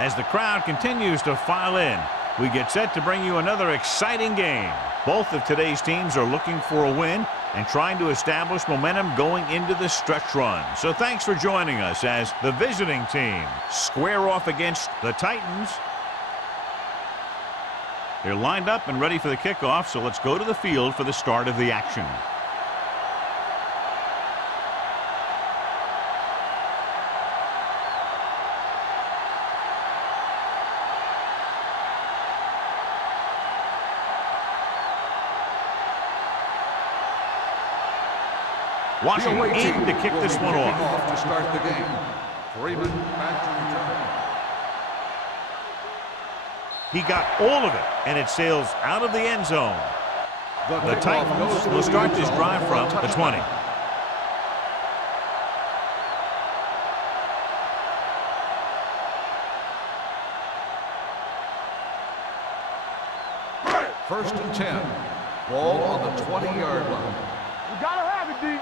As the crowd continues to file in, we get set to bring you another exciting game. Both of today's teams are looking for a win and trying to establish momentum going into the stretch run. So thanks for joining us as the visiting team square off against the Titans. They're lined up and ready for the kickoff, so let's go to the field for the start of the action. Washington in to kick this one off. To start the game. Freeman back to return. He got all of it, and it sails out of the end zone. The Titans will start this drive from the 20. First and 10. Ball on the 20-yard line. You gotta have it, D.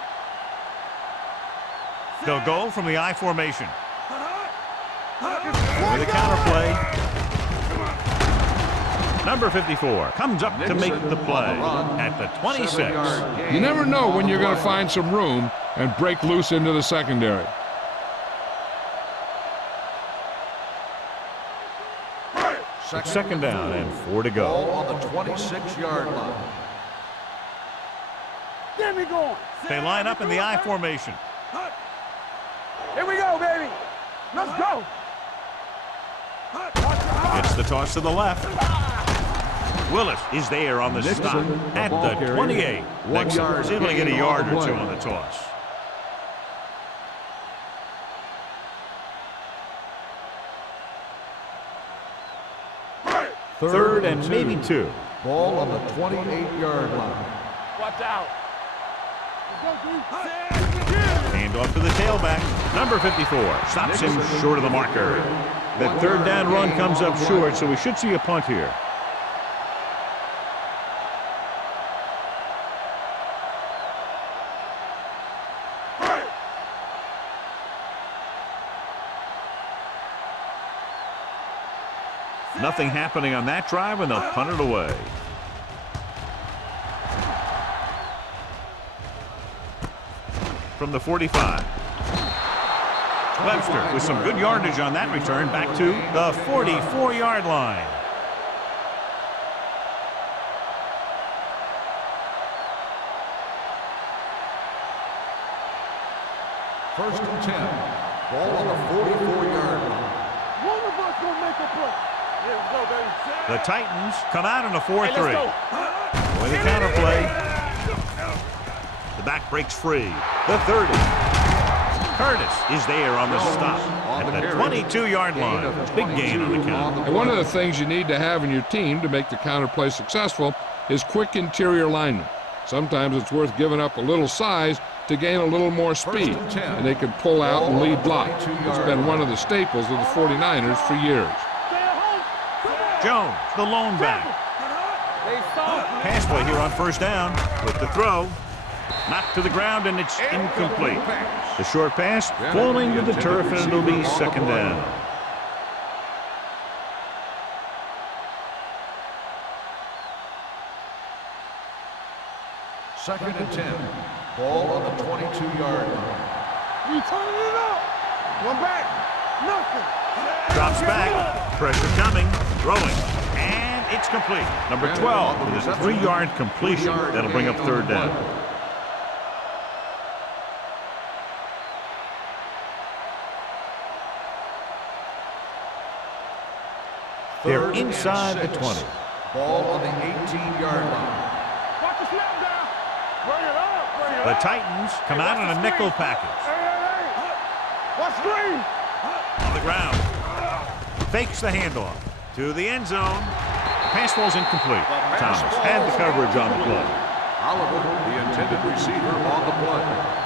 They'll go from the I formation. With a counter play. Number 54 comes up to make the play at the 26. You never know when you're going to find some room and break loose into the secondary. It's second down and 4 to go. Ball on the 26-yard line. Get me going. They line up in the I formation. Here we go, baby. Let's go. It's the toss to the left. Willis is there on the stop at the 28. Nixon is able to get a yard or two on the toss. Third and maybe 2. Ball on the 28-yard line. Watch out. Hand off to the tailback. Number 54 stops him short of the marker. That third down run comes up short, so we should see a punt here. Nothing happening on that drive, and they'll punt it away. From the 45. Webster with some good yardage on that return back to the 44-yard line. First and 10. Ball on the 44-yard line. One of us gonna make a play. Here we go, baby. The Titans come out in a 4-3. With a counter play. The back breaks free. The 30. Curtis is there on the stop at the 22-yard line. Big gain on the count. And one of the things you need to have in your team to make the counter play successful is quick interior linemen. Sometimes it's worth giving up a little size to gain a little more speed, and they can pull out and lead block. It's been one of the staples of the 49ers for years. Jones, the lone back. Pass play here on first down with the throw. Knocked to the ground, and it's incomplete. The short pass falling to the turf, and it'll be second down. Second and 10. Ball on the 22-yard line. We turning it up. One back. Nothing. Drops back. Pressure coming. Throwing. And it's complete. Number 12 with a 3-yard completion. That'll bring up third down. They're inside the 20. Ball on the 18-yard line. Watch the snap down. Bring it up. Bring it The up. Titans come out in a nickel package. Hey. Watch screen. On the ground. Fakes the handoff to the end zone. Pass ball's incomplete. Thomas had the coverage on the play. Oliver, the intended receiver, on the play.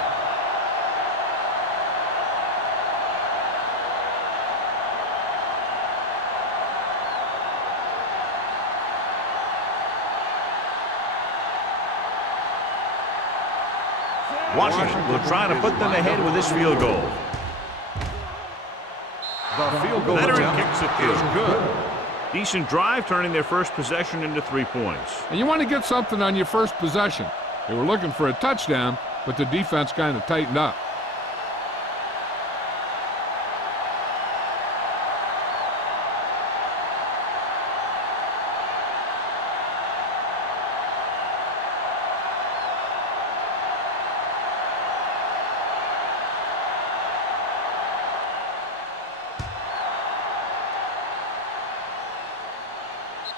Washington will try to put them ahead with this field goal. The field goal Veteran attempt kicks it is through. good. Decent drive, turning their first possession into 3 points. And you want to get something on your first possession. They were looking for a touchdown, but the defense kind of tightened up.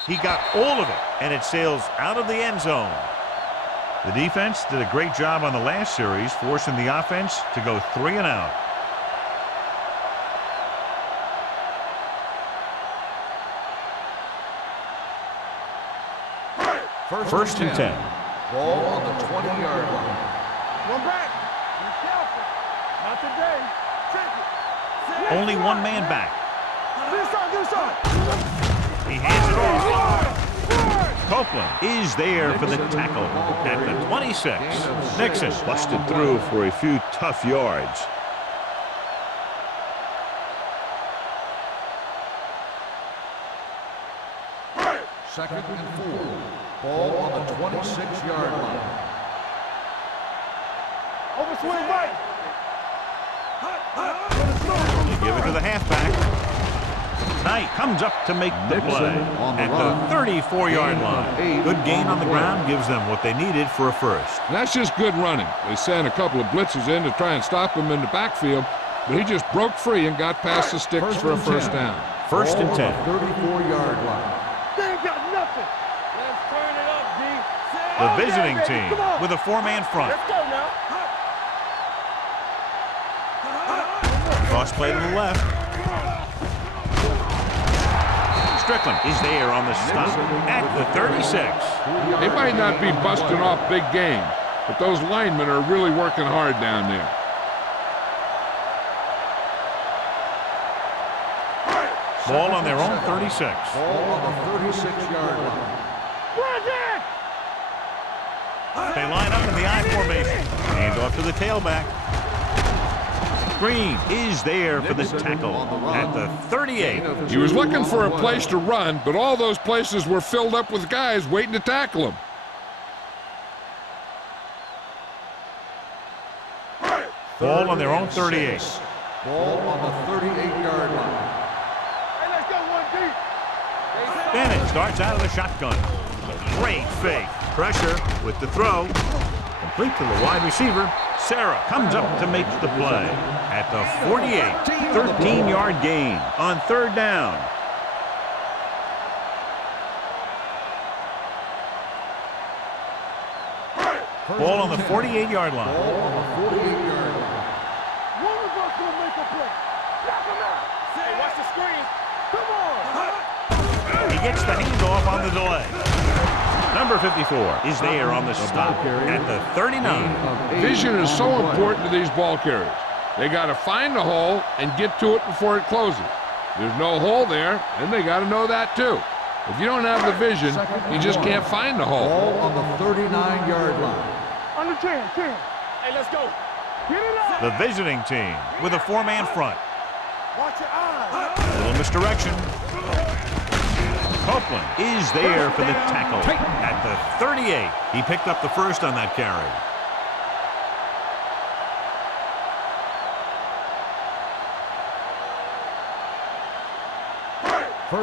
He got all of it, and it sails out of the end zone. The defense did a great job on the last series, forcing the offense to go 3 and out. First and 10. Ball on the 20-yard line. One back. Be careful. Not today. Check it. Only one man back. This side. He hands it off. Copeland is there for the tackle at the 26. Nixon busted through for a few tough yards. Second and 4. Ball on the 26-yard line. Over swing right. They give it to the halfback. Knight comes up to make the play at the 34-yard line. Good gain on the ground gives them what they needed for a first. And that's just good running. They sent a couple of blitzes in to try and stop him in the backfield, but he just broke free and got past the sticks for a first down. First and 10. 34-yard line. They ain't got nothing. Let's turn it up, D. The visiting team with a 4-man front. Let's go now. Cross play to the left. Strickland is there on the stop at the 36. They might not be busting off big games, but those linemen are really working hard down there. Ball on their own 36. Ball on the 36-yard line. They line up in the I formation. Hand off to the tailback. Green is there for the tackle at the 38. He was looking for a place to run, but all those places were filled up with guys waiting to tackle him. Ball on their own 38. Ball on the 38-yard line. Hey, let's go one deep. Bennett starts out of the shotgun. Great fake. Pressure with the throw. Complete to the wide receiver. Sarah comes up to make the play at the 48. 13-yard gain on third down. Ball on the 48-yard line. Ball on the 48-yard line. One of us will make a play. Knock him out. Hey, watch the screen. Come on. He gets the handoff on the delay. Number 54 is there on the stop at the 39. Vision is so important to these ball carriers. They got to find the hole and get to it before it closes. There's no hole there, and they got to know that too. If you don't have the vision, you just can't find the hole. Ball on the 39-yard line. Under 10. Hey, let's go. Get it up. The visiting team with a 4-man front. Watch your eyes. A little misdirection. Copeland is there for the tackle at the 38. He picked up the first on that carry.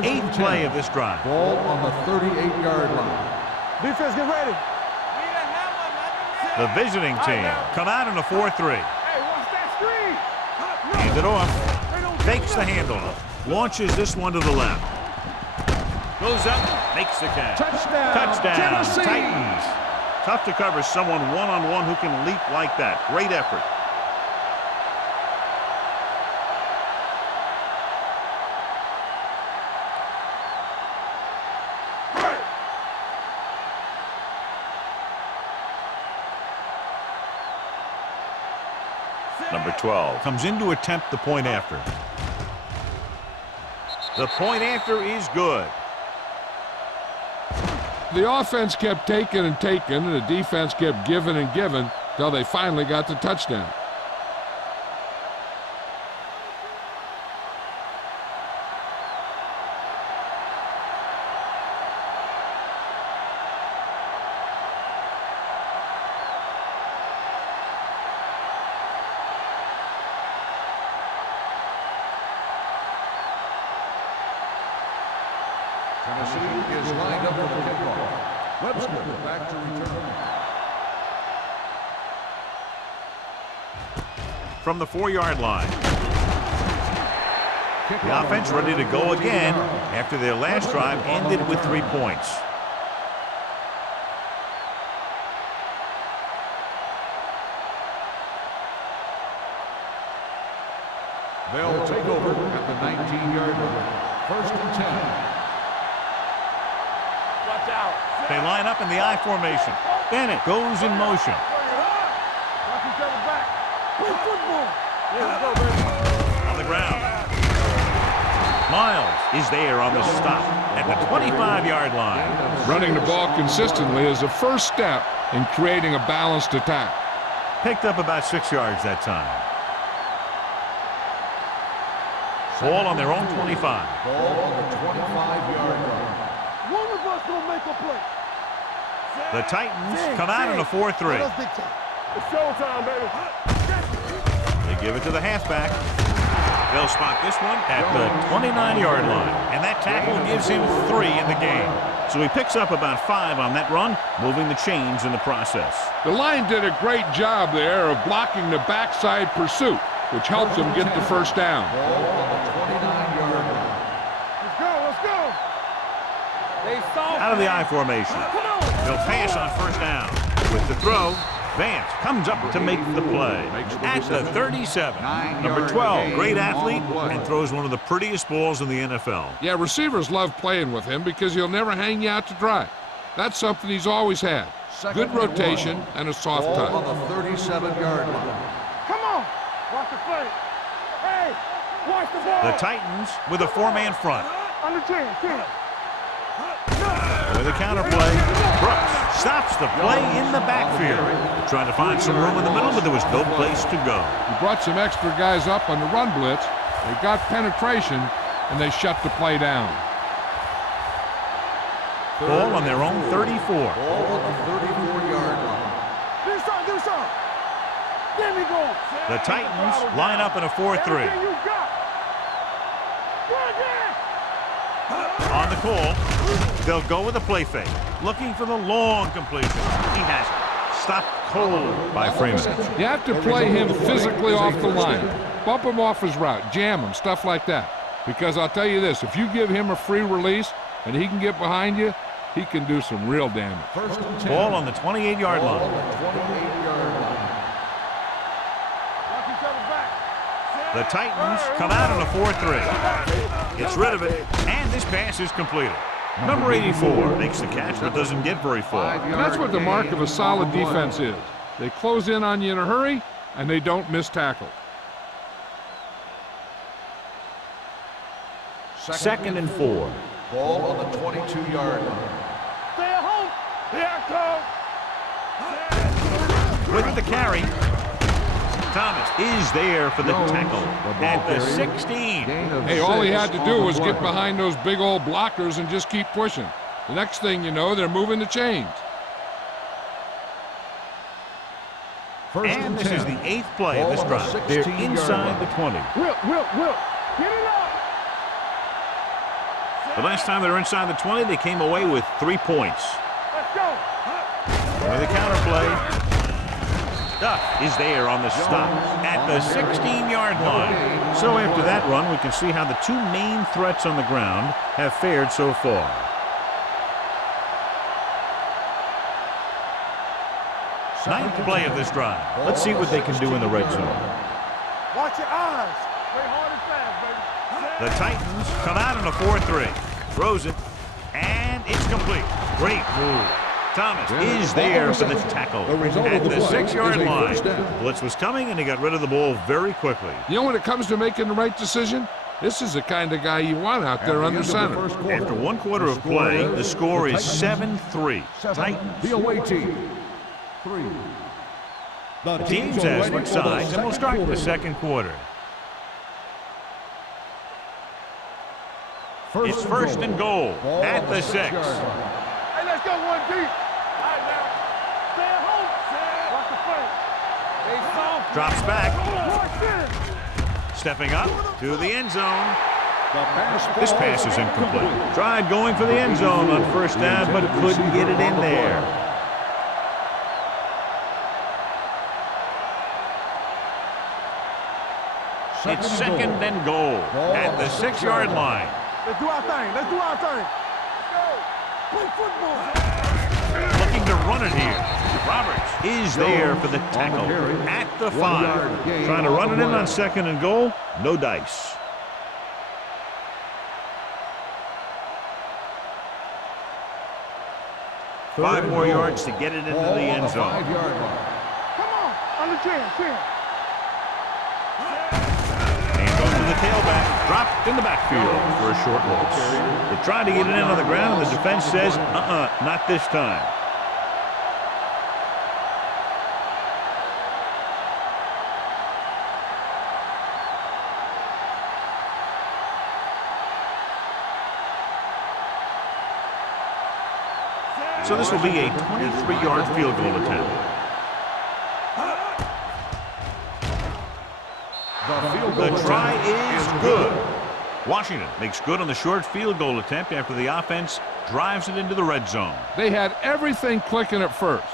Eighth play of this drive. Ball on the 38-yard line. Defense, get ready. The visiting team come out in a 4-3. Hey, watch that screen. Hand it off. Fakes the handoff. Launches this one to the left. Goes up, makes the catch. Touchdown, Tennessee. Titans. Tough to cover someone one-on-one who can leap like that. Great effort. Number 12 comes in to attempt the point after. The point after is good. The offense kept taking and taking, and the defense kept giving and giving until they finally got the touchdown. Tennessee is lined up for the kickoff. Webster back to return. From the 4-yard line. The offense ready to go again after their last drive ended with 3 points. They'll take over at the 19-yard line. 1st and 10. Watch out. They line up in the I formation. Bennett goes in motion. Watch each other back. Play football. Let's go, baby. On the ground. Miles is there on the stop at the 25-yard line. Running the ball consistently is the first step in creating a balanced attack. Picked up about 6 yards that time. Ball on their own 25. Ball on the 25-yard line. One of us will make a play. The Titans come out in a 4-3. It's showtime, baby. They give it to the halfback. They'll spot this one at the 29-yard line. And that tackle gives him 3 in the game. So he picks up about 5 on that run, moving the chains in the process. The line did a great job there of blocking the backside pursuit, which helps them get the first down. Ball on the 29-yard line. Let's go, let's go. They saw Out of the I formation. They'll pass on first down. With the throw, Vance comes up to make the play. At the 37, number 12, great athlete, and throws one of the prettiest balls in the NFL. Yeah, receivers love playing with him because he'll never hang you out to dry. That's something he's always had. Good rotation and a soft Ball touch. on the 37-yard line. Come on. Watch the play. Hey, watch the ball. The Titans with a 4-man front. Under 10. With a counter play, Brooks stops the play in the backfield. Trying to find some room in the middle, but there was no place to go. He brought some extra guys up on the run blitz. They got penetration, and they shut the play down. Ball on their own 34. Ball on the 34-yard line. Do something. There we go. The Titans line up in a 4-3. Everything you got. Go again. On the call, they'll go with a play fake, looking for the long completion. He has it. Stopped cold by Freeman. You have to play him physically off the line. Bump him off his route, jam him, stuff like that. Because I'll tell you this, if you give him a free release and he can get behind you, he can do some real damage. 1st and 10. Ball on the 28-yard Ball line. on the 28-yard line. Watch each other back. The Titans come out in a 4-3. Gets rid of it, and this pass is completed. Number 84 makes the catch, but doesn't get very far. And that's what the mark of a solid defense is. They close in on you in a hurry, and they don't miss tackle. 2nd and 4. Ball on the 22-yard line. Stay at home. Here I come. With the carry, Thomas is there for the tackle at the 16. Hey, all he had to do was get behind those big old blockers and just keep pushing. The next thing you know, they're moving the chains. And this is the 8th play of this drive. They're inside the 20. Will. Get it up. The last time they were inside the 20, they came away with 3 points. Let's go. With a counter play, Duff is there on the stop at the 16-yard line. So after that run, we can see how the 2 main threats on the ground have fared so far. Ninth play of this drive. Let's see what they can do in the red zone. Watch your eyes. Play hard and fast, baby. The Titans come out in a 4-3. Throws it, and it's complete. Great move. Thomas is there for the tackle at the 6-yard line. Blitz was coming, and he got rid of the ball very quickly. You know, when it comes to making the right decision, this is the kind of guy you want out there under center. After 1 quarter of play, the score is 7-3. Titans. The away team. 3. The teams have switched sides, and we'll start the 2nd quarter. It's 1st and goal at the 6. Hey, let's go 1 deep. All right, now. Stay at home. Watch the play. They soft. Drops back. Watch this. Stepping up to the end zone. This pass is incomplete. Tried going for the end zone on first down, but couldn't get it in there. It's second and goal at the 6-yard line. Let's do our thing. Let's do our thing. Let's go. Play football. Looking to run it here. Roberts is there for the tackle at the 5. Trying to run it in on second and goal. No dice. Five more yards to get it into the end zone. Come on. On the 10. And goes to the tailback. Dropped in the backfield for a short loss. They tried to get it in on the ground, and the defense says, not this time. So this will be a 23-yard field goal attempt. The try is good. Washington makes good on the short field goal attempt after the offense drives it into the red zone. They had everything clicking at first,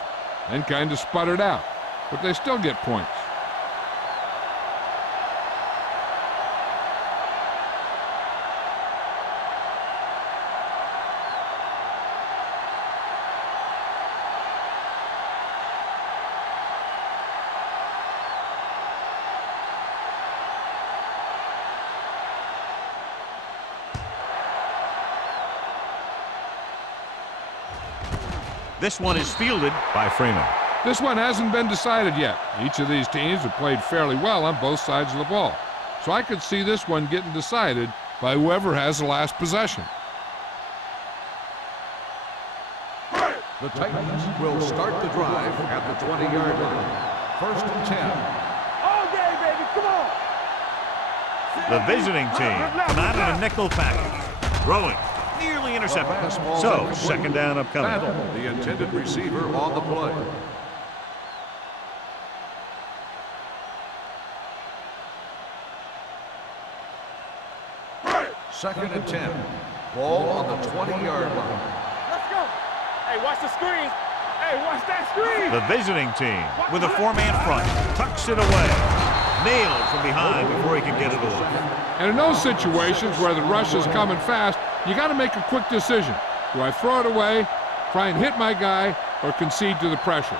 then kind of sputtered out, but they still get points. This one is fielded by Freeman. This one hasn't been decided yet. Each of these teams have played fairly well on both sides of the ball. So I could see this one getting decided by whoever has the last possession. The Titans will start the drive at the 20-yard line. First and 10. All day, baby. Come on. The visiting team come out in a nickel package. Throwing. Nearly intercepted. So, second down upcoming. The intended receiver on the play. Second and 10. Ball on the 20-yard line. Let's go. Hey, watch the screen. Hey, watch that screen. The visiting team with a 4-man front tucks it away. Nailed from behind before he can get it off. And in those situations where the rush is coming fast, you got to make a quick decision. Do I throw it away, try and hit my guy, or concede to the pressure?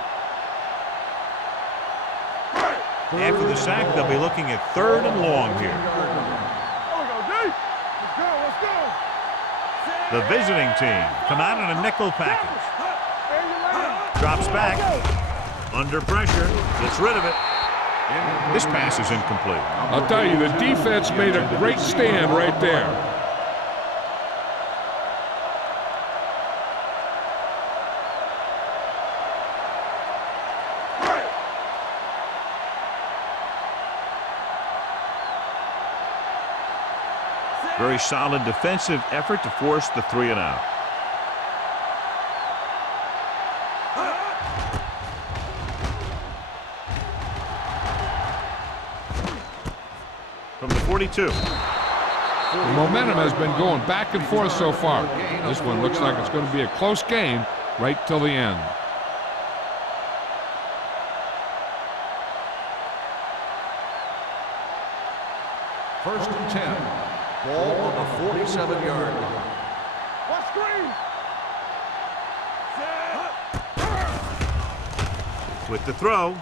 After the sack, they'll be looking at 3rd and long here. Let's go. The visiting team come out in a nickel package. Drops back. Under pressure. Gets rid of it. This pass is incomplete. I'll tell you, the defense made a great stand right there. Very solid defensive effort to force the 3 and out. From the 42. The momentum has been going back and forth so far. This one looks like it's going to be a close game right till the end. First and 10. Ball on the 47-yard line. What screen? With the throw.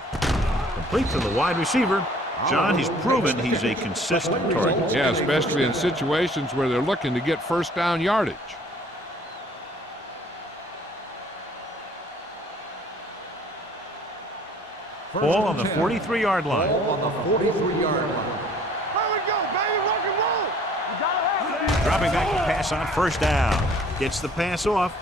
Complete to the wide receiver. John, he's proven he's a consistent target. Yeah, especially in situations where they're looking to get first down yardage. Ball on the 43-yard line. Ball on the 43-yard line. Here we go, baby. Rock and roll. You gotta have it. Dropping back to pass on first down. Gets the pass off.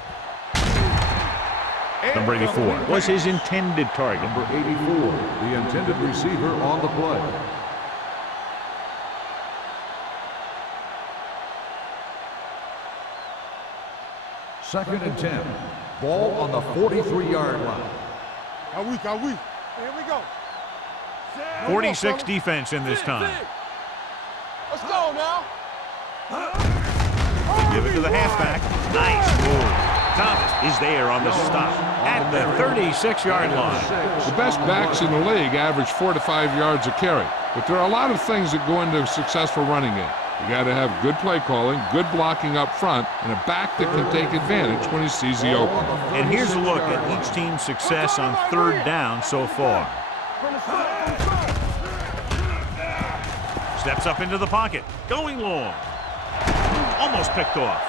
Number 84 was his intended target. Number 84, the intended receiver on the play. Second and 10. Ball on the 43-yard line. Are we? Here we go. 46 defense in this time. Let's go now. They give it to the halfback. Nice move. Thomas is there on the stop at the 36-yard line. The best backs in the league average 4 to 5 yards a carry, but there are a lot of things that go into a successful running game. You got to have good play calling, good blocking up front, and a back that can take advantage when he sees the opening. And here's a look at each team's success on third down so far. Steps up into the pocket, going long. Almost picked off.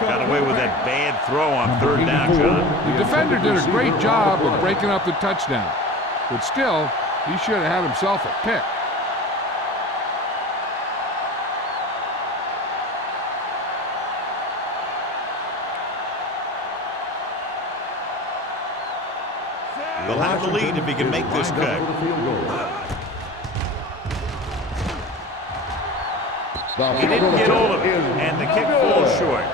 Got away with that bad throw on third down, John. The defender did a great job of breaking up the touchdown, but still, he should have had himself a pick. They'll have the lead if he can make this kick. He didn't get all of it, and the kick falls short.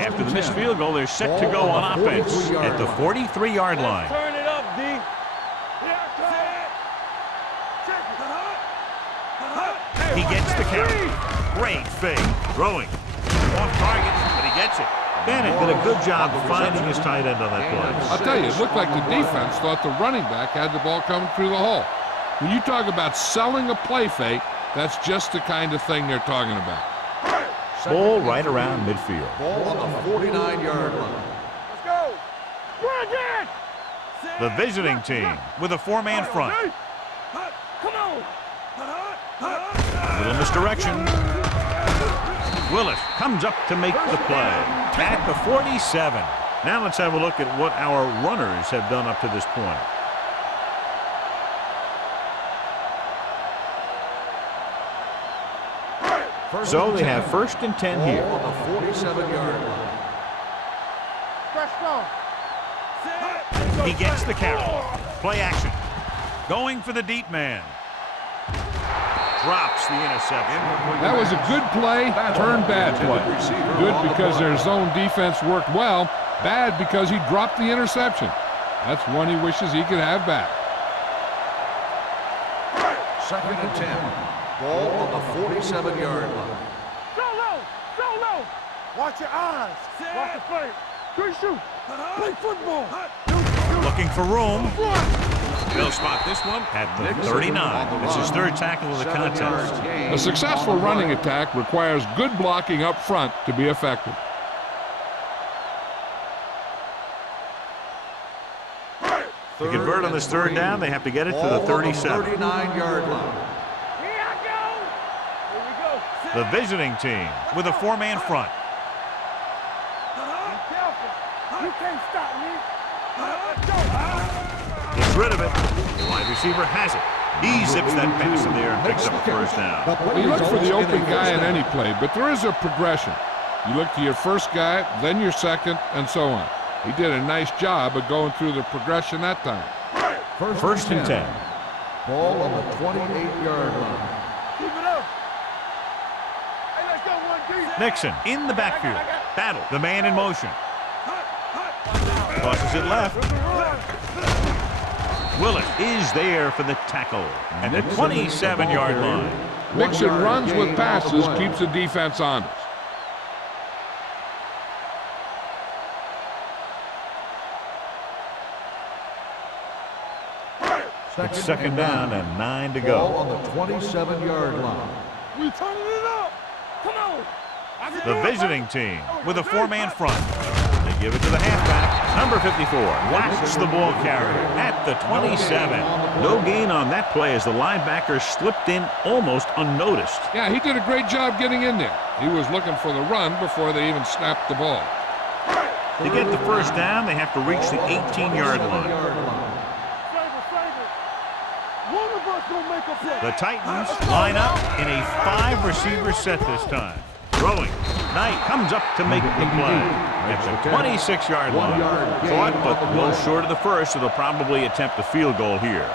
After the missed field goal, they're set to go on offense at the 43-yard line. Turn it up, D. He gets the count. Great fake. Throwing. Off target, but he gets it. Bennett did a good job finding his tight end on that play. I'll tell you, it looked like the defense thought the running back had the ball coming through the hole. When you talk about selling a play fake, that's just the kind of thing they're talking about. Ball right around midfield. Ball on the 49-yard line. Let's go. We're again. The visiting team with a four-man front. Come on. A little misdirection. Willis comes up to make the play at the 47. Now let's have a look at what our runners have done up to this point. So they have 1st and 10 here. On the 47-yard line. He gets the carry. Play action. Going for the deep man. Drops the interception. That was a good play, turned bad play. Good because their zone defense worked well, bad because he dropped the interception. That's one he wishes he could have back. 2nd and 10. Ball on the 47-yard line. Go low. Go low. Watch your eyes. Watch the play. Good shoot. Play football. Looking for room. They'll spot this one at the 39. It's his 3rd tackle of the contest. A successful running attack requires good blocking up front to be effective. To convert on this 3rd down, they have to get it to the 37. 39-yard line. Here I go. Here we go. The visiting team with a four-man front. Be careful. You can't stop me. Gets rid of it. The wide receiver has it. He zips that pass in there and picks up the 1st down. You look for the open guy in any play, but there is a progression. You look to your first guy, then your second, and so on. He did a nice job of going through the progression that time. 1st and 10. Ball on the 28-yard line. Keep it up. Hey, let's go one deep. Nixon in the backfield. Battle. The man in motion. Tosses it left. Willis is there for the tackle at the 27-yard line. Mixon runs with passes, keeps the defense honest. It's 2nd down and 9 to Ball go. on the 27-yard line. We turning it up. Come on. The visiting team with a four-man front. They give it to the halfback, number 54. Whacks the ball carrier at the 27. No gain on that play as the linebacker slipped in almost unnoticed. Yeah, he did a great job getting in there. He was looking for the run before they even snapped the ball. To get the 1st down, they have to reach the 18-yard line. One of us gonna make a play. The Titans line up in a 5-receiver set this time. Throwing. Knight comes up to make the play at the 26-yard line. Caught, but a little short of the 1st, so they'll probably attempt a field goal here.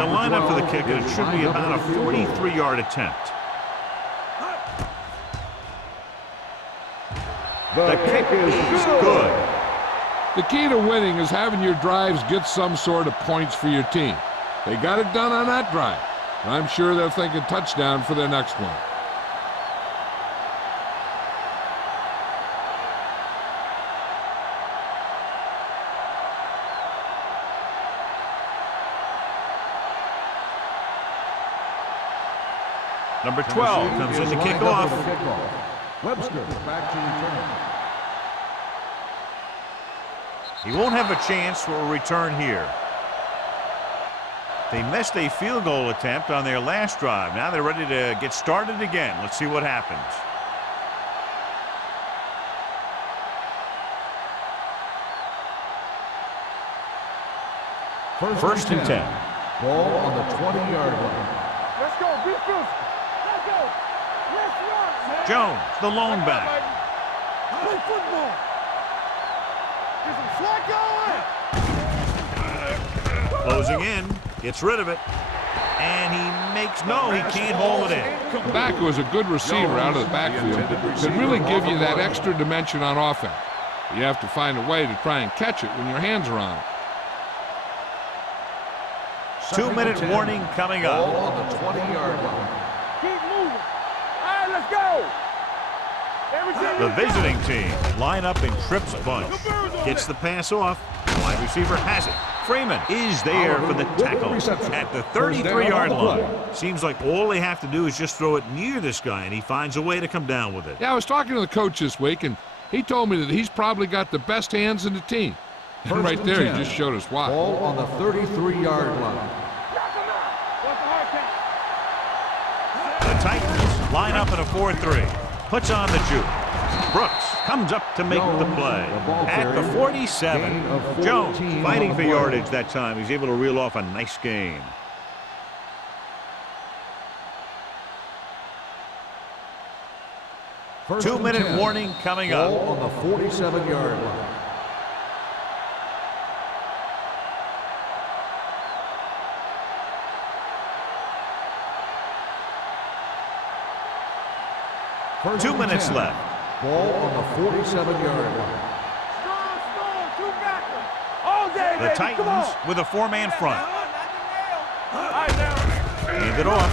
They'll line up for the kick, and it should be about a 43-yard attempt. The kick is good. The key to winning is having your drives get some sort of points for your team. They got it done on that drive. And I'm sure they're thinking touchdown for their next one. Number 12 comes in to kick off. Webster back to return. He won't have a chance for a return here. They missed a field goal attempt on their last drive. Now they're ready to get started again. Let's see what happens. First and 10. Ball on the 20-yard line. Let's go. Be physical. Let's go. Let's run. Jones, the lone back. Play football. Get some slack going. Closing in. Gets rid of it. And he makes no, he can't hold it in. The back was a good receiver out of the backfield. Could really give you that extra dimension on offense. You have to find a way to try and catch it when your hands are on it. 2-minute warning coming up. Ball on the 20-yard line. Keep moving. All right, let's go. Everything The is done. visiting team line up in trips bunch. Gets the pass off. Wide receiver has it. Freeman is there for the tackle at the 33-yard line. Seems like all they have to do is just throw it near this guy, and he finds a way to come down with it. Yeah, I was talking to the coach this week, and he told me that he's probably got the best hands in the team. And right there, he just showed us why. Ball on the 33-yard line. The Titans line up in a 4-3. Puts on the juke. Brooks comes up to make the play. At the 47. Jones fighting for yardage that time. He's able to reel off a nice gain. Two-minute warning coming up. Ball on the 47-yard line. First 2 and minutes 10. left. Ball on the 47-yard line. Strong, two backers. All day, The baby. Come on. Titans with a four-man front. All right, now. Hand it off.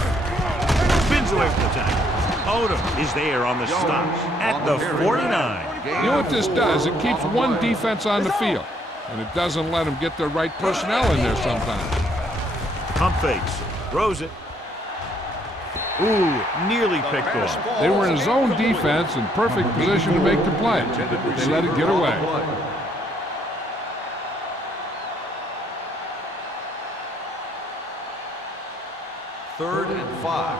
Spins away from the tackle. Odom is there on the stop at the 49. You know what this does? It keeps one defense on the field, and it doesn't let them get the right personnel in there sometimes. Pump fakes. Throws it. Ooh, nearly picked off. They were in his own defense in perfect position to make the play. They let it get away. Third and 5.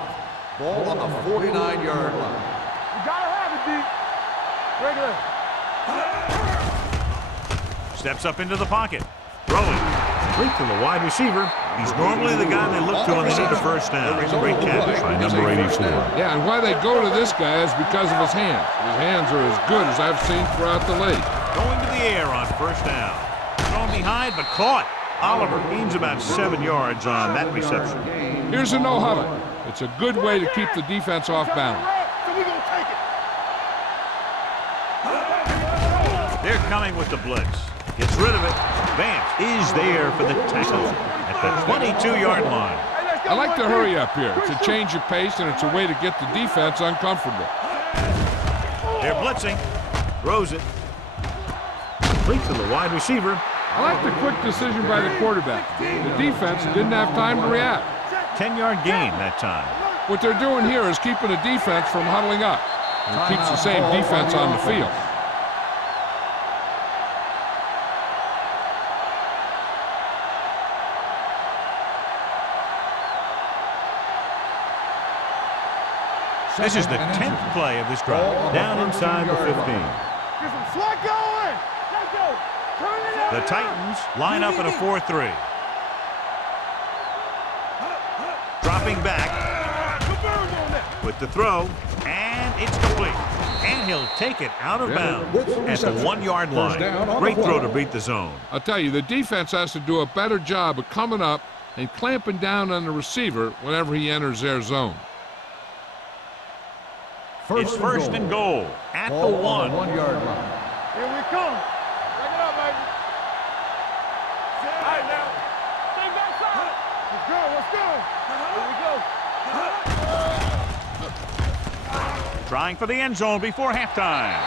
Ball on the 49-yard line. You gotta have it, D. Regular. Steps up into the pocket. Throwing. Straight to the wide receiver. He's normally the guy they look to when they need a first down. Great catch by number 84. Yeah, and why they go to this guy is because of his hands. His hands are as good as I've seen throughout the league. Going to the air on first down. Thrown behind, but caught. Oliver gains about 7 yards on that reception. Here's a no huddle. It's a good way to keep the defense off balance. So we gonna take it. They're coming with the blitz. Gets rid of it. Vance is there for the tackle at the 22-yard line. Hey, let's go, I like to boys. hurry up here. It's a change of pace, and it's a way to get the defense uncomfortable. They're blitzing. Throws it. Complete to the wide receiver. I like the quick decision by the quarterback. The defense didn't have time to react. 10-yard gain that time. What they're doing here is keeping the defense from huddling up. And it keeps the same defense on the field. This is the 10th play of this drive. Down inside the 15. Get some slack going. Let's go. Turn it up. The Titans line up in a 4-3. Dropping back with the throw, and it's complete. And he'll take it out of bounds at the 1-yard line. Great throw to beat the zone. I'll tell you, the defense has to do a better job of coming up and clamping down on the receiver whenever he enters their zone. It's first and goal at the 1. 1 yard line. Here we come. Bring it up, baby. All right, now. Stay backside. Let's go. Let's go. Here we go. Trying for the end zone before halftime.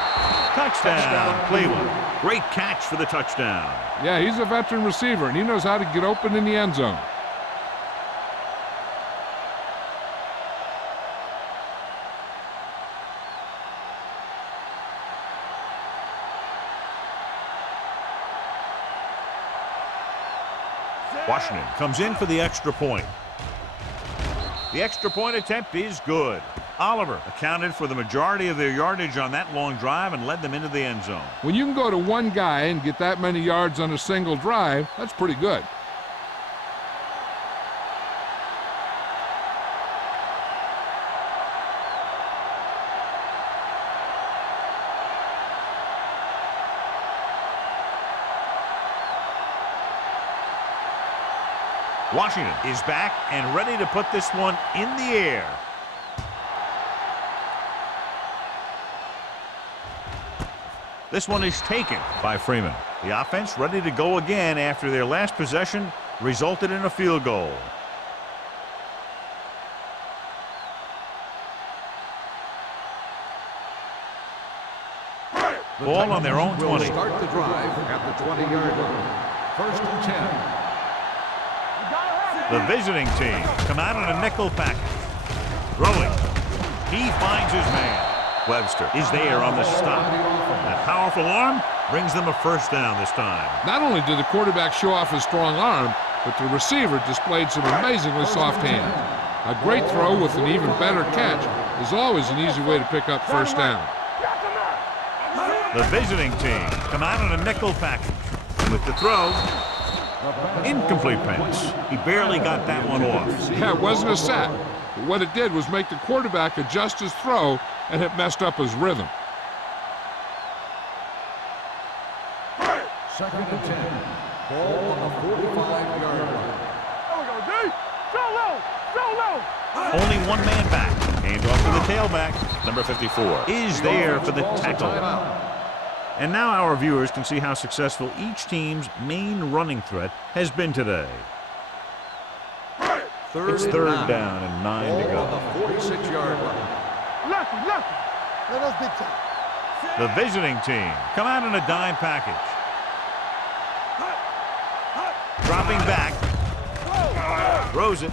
Touchdown, Cleveland. Great catch for the touchdown. Yeah, he's a veteran receiver, and he knows how to get open in the end zone. Washington comes in for the extra point. The extra point attempt is good. Oliver accounted for the majority of their yardage on that long drive and led them into the end zone. When you can go to one guy and get that many yards on a single drive, that's pretty good. Washington is back and ready to put this one in the air. This one is taken by Freeman. The offense ready to go again after their last possession resulted in a field goal. Ball on their own 20. Start the drive at the 20-yard line. First and 10. The visiting team come out in a nickel package. Throwing. He finds his man. Webster is there on the stop. That powerful arm brings them a first down this time. Not only did the quarterback show off his strong arm, but the receiver displayed some amazingly soft hands. A great throw with an even better catch is always an easy way to pick up first down. The visiting team come out in a nickel package. With the throw, incomplete pass. He barely got that one off. Yeah, it wasn't a sack, but what it did was make the quarterback adjust his throw, and it messed up his rhythm. Second and 10. Ball on the 45-yard line. There we go, D. Go low. Go low. Only one man back. Hand off to the tailback. Number 54 is there for the tackle. And now our viewers can see how successful each team's main running threat has been today. It's third down and 9 to go. On the 46-yard line. Lucky. Let us big time. The visiting team come out in a dime package. Dropping back. Throws it.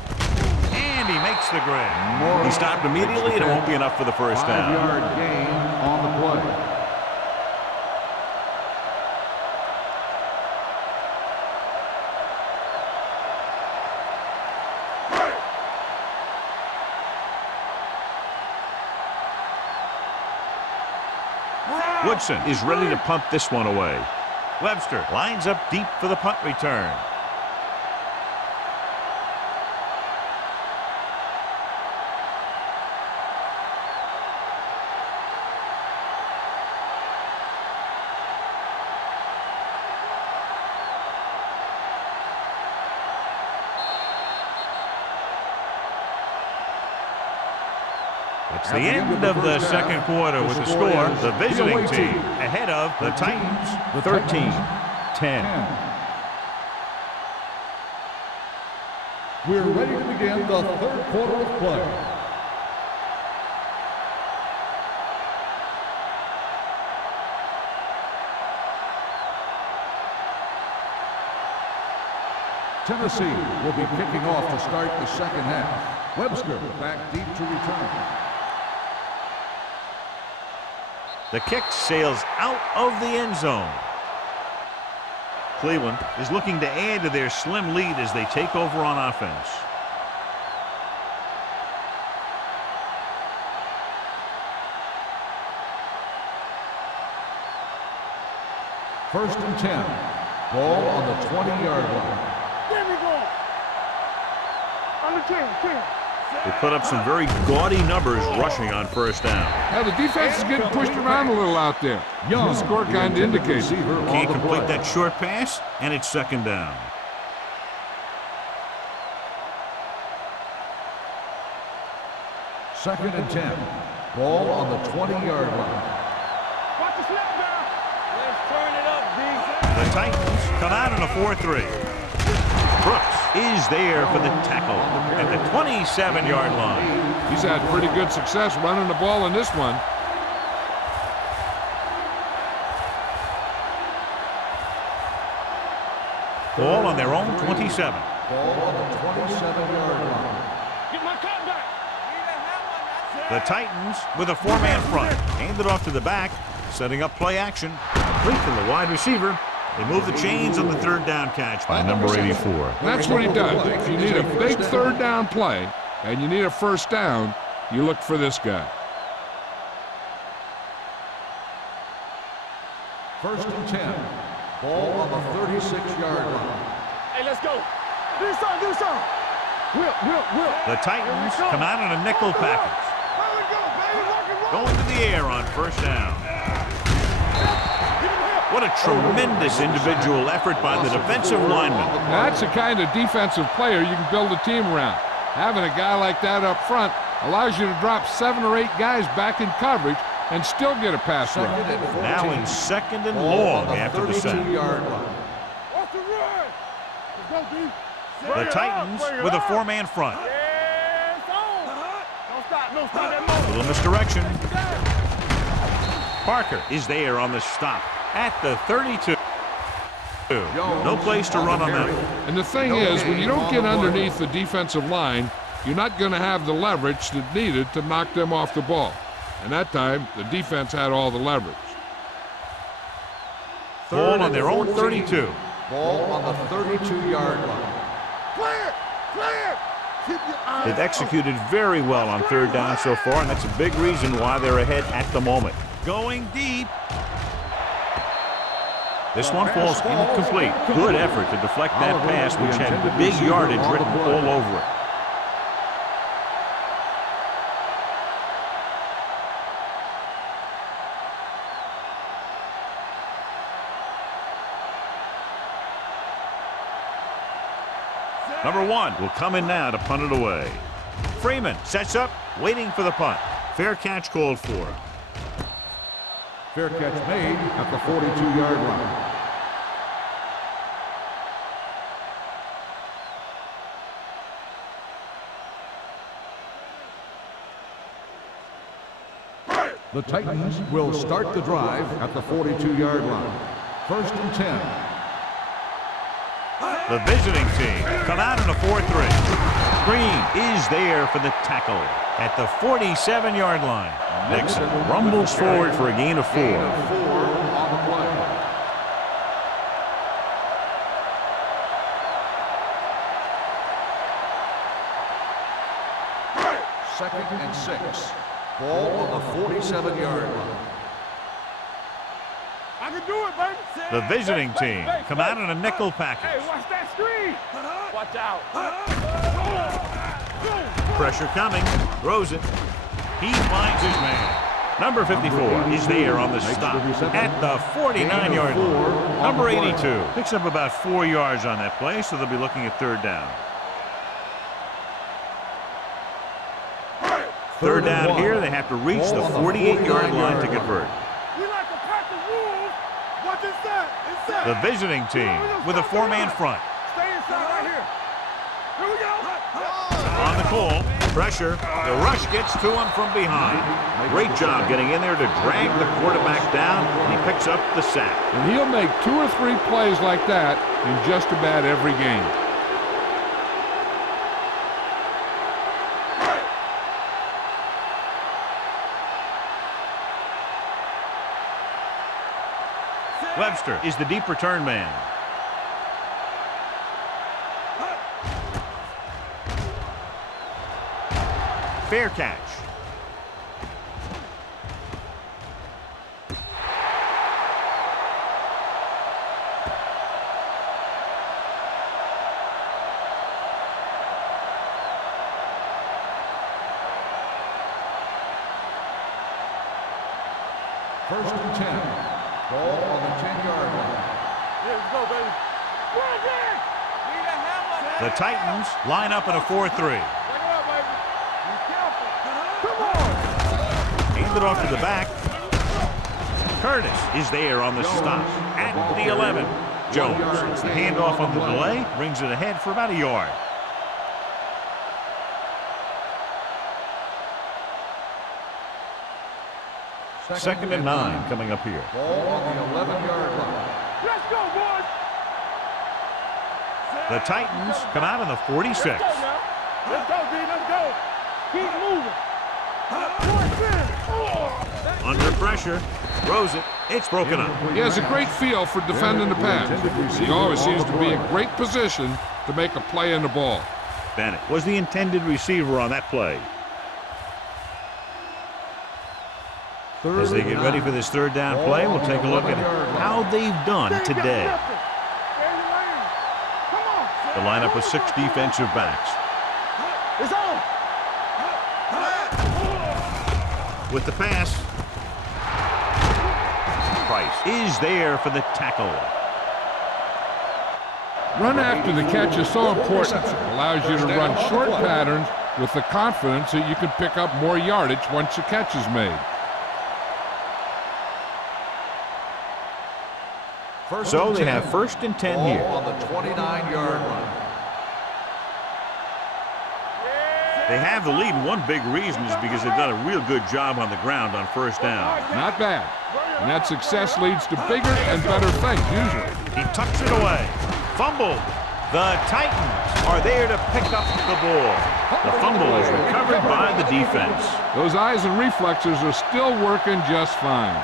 And he makes the grab. He stopped immediately, and it won't be enough for the first down. 5-yard gain on the play. Woodson is ready to punt this one away. Webster lines up deep for the punt return. It's the end of the second quarter with the score. The visiting team ahead of the Titans, 13-10. We're ready to begin the third quarter of play. Tennessee will be kicking off to start the second half. Webster back deep to return. The kick sails out of the end zone. Cleveland is looking to add to their slim lead as they take over on offense. First and 10. Ball on the 20-yard line. There we go. On the 10. They put up some very gaudy numbers rushing on first down. Now the defense is getting pushed around a little out there. The score kind of indicates it. Can't complete that short pass, and it's second down. Second and 10. Ball on the 20-yard line. Watch the snap now. Let's turn it up, D. The Titans come out in a 4-3. Brooks is there for the tackle at the 27-yard line. He's had pretty good success running the ball in this one. Ball on their own 27. Ball on the 27-yard line. Get my cut back. The Titans with a 4-man front. Hand it off to the back, setting up play action. Complete to the wide receiver. They move the chains on the third down catch by number 84. That's what he does. If you need a big third down play and you need a first down, you look for this guy. First and 10. Ball on the 36-yard line. Hey, let's go. Do something, do something. Whip. The Titans come out in a nickel package. There we go, baby. Rock and roll. Going to the air on first down. What a tremendous individual effort by the defensive lineman. That's the kind of defensive player you can build a team around. Having a guy like that up front allows you to drop 7 or 8 guys back in coverage and still get a pass rush. Now in second and long after the sack. Off the run. Let's go, D. The Titans with a 4-man front. Yeah, it's on. Don't stop that moment. Little misdirection. Parker is there on the stop at the 32. No place to run on that. And the thing is, when you don't get underneath the defensive line, you're not going to have the leverage that's needed to knock them off the ball. And that time, the defense had all the leverage. Ball on their own 32. Ball on the 32-yard line. Clear. Keep your eyes They've executed very well on third down so far, and that's a big reason why they're ahead at the moment. Going deep. This one falls incomplete. Good effort to deflect that pass, which had big yardage written all over it. Number 1 will come in now to punt it away. Freeman sets up, waiting for the punt. Fair catch called for. Fair catch made at the 42-yard line. The Titans will start the drive at the 42-yard line. First and 10. The visiting team come out in a 4-3. Green is there for the tackle at the 47-yard line. Nixon rumbles forward for a gain of 4. On the play. Second and 6. Ball on the 47-yard line. I can do it, baby. The visiting team come out in a nickel package. Hey, watch that screen. Watch out. Pressure coming. Throws it. He finds his man. Number 54 is there on the stop at the 49-yard line. Number 82 picks up about 4 yards on that play, so they'll be looking at third down. Third down here, they have to reach the 48-yard line to convert. We like to pack the wolves. Watch inside. The visiting team with a 4-man front. Stay inside right here. Here we go. On the call, pressure. The rush gets to him from behind. Great job getting in there to drag the quarterback down, and he picks up the sack. And he'll make 2 or 3 plays like that in just about every game. Webster is the deep return man. Fair catch. First and 10. Ball on the 10-yard line. Here we go, baby. The Titans line up in a 4-3. Check it out, baby. Be careful. Come on. it off to the back. Curtis is there on the stop at the 11. Jones gets the handoff on the delay, brings it ahead for about a yard. Second and 9 coming up here. Ball on the 11-yard line. Let's go, boys. The Titans come out on the 46. Let's go now. Let's go, D. Let's go. Keep moving. Force in. Oh. Under pressure, throws it. It's broken up. He has a great feel for defending the pass. He always seems to be in great position to make a play in the ball. Bennett was the intended receiver on that play. As they get ready for this third down play, we'll take a look at how they've done today. The lineup of 6 defensive backs. It's on. With the pass, Price is there for the tackle. Run after the catch is so important. It allows you to run short patterns with the confidence that you can pick up more yardage once the catch is made. So they have first and 10 here. On the 29-yard line. They have the lead, and one big reason is because they've done a real good job on the ground on first down. Not bad. And that success leads to bigger and better things, usually. He tucks it away. Fumbled. The Titans are there to pick up the ball. The fumble is recovered by the defense. Those eyes and reflexes are still working just fine.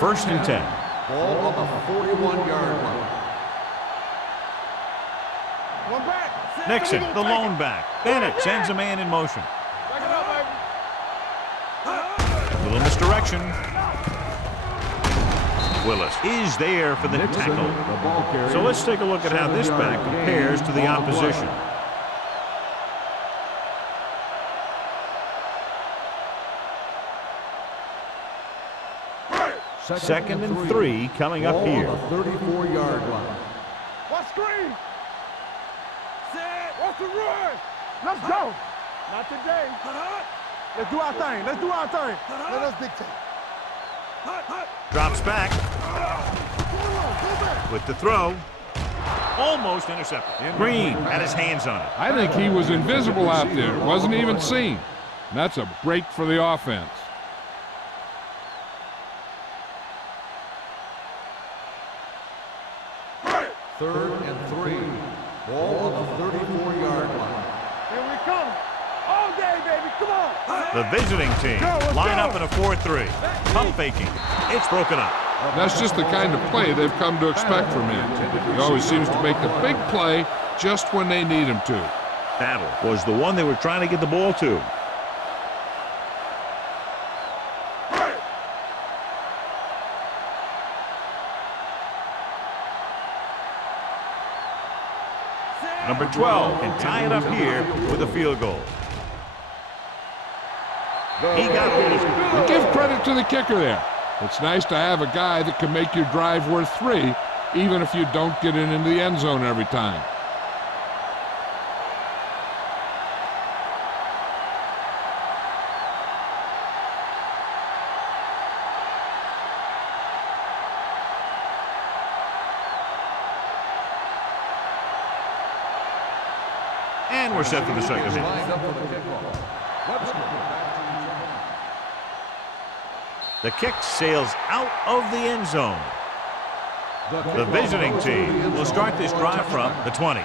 First and 10. Ball on the 41-yard line. One back. Nixon, the lone back. Bennett sends a man in motion. Back it up, baby. Little misdirection. Willis is there for the tackle. So let's take a look at how this back compares to the opposition. Second and 3 coming up here. On the 34-yard line. What screen? What's the run? Let's go. Not today. Let's do our thing. Let's do our thing. Let us dictate. Drops back. With the throw. Almost intercepted. Green had his hands on it. I think he was invisible out there. Wasn't even seen. And that's a break for the offense. Third and 3. Ball on the 34-yard line. Here we come. All day, baby. Come on. The visiting team line up in a 4-3. Pump faking. It's broken up. That's just the kind of play they've come to expect from him. He always seems to make the big play just when they need him to. Battle was the one they were trying to get the ball to. Number 12 can tie it up here with a field goal. He got hold of it. And give credit to the kicker there. It's nice to have a guy that can make your drive worth 3, even if you don't get it into the end zone every time. And we're set for the second half. Lined up for the kickoff. The kick sails out of the end zone. The visiting team will start this drive from the 20.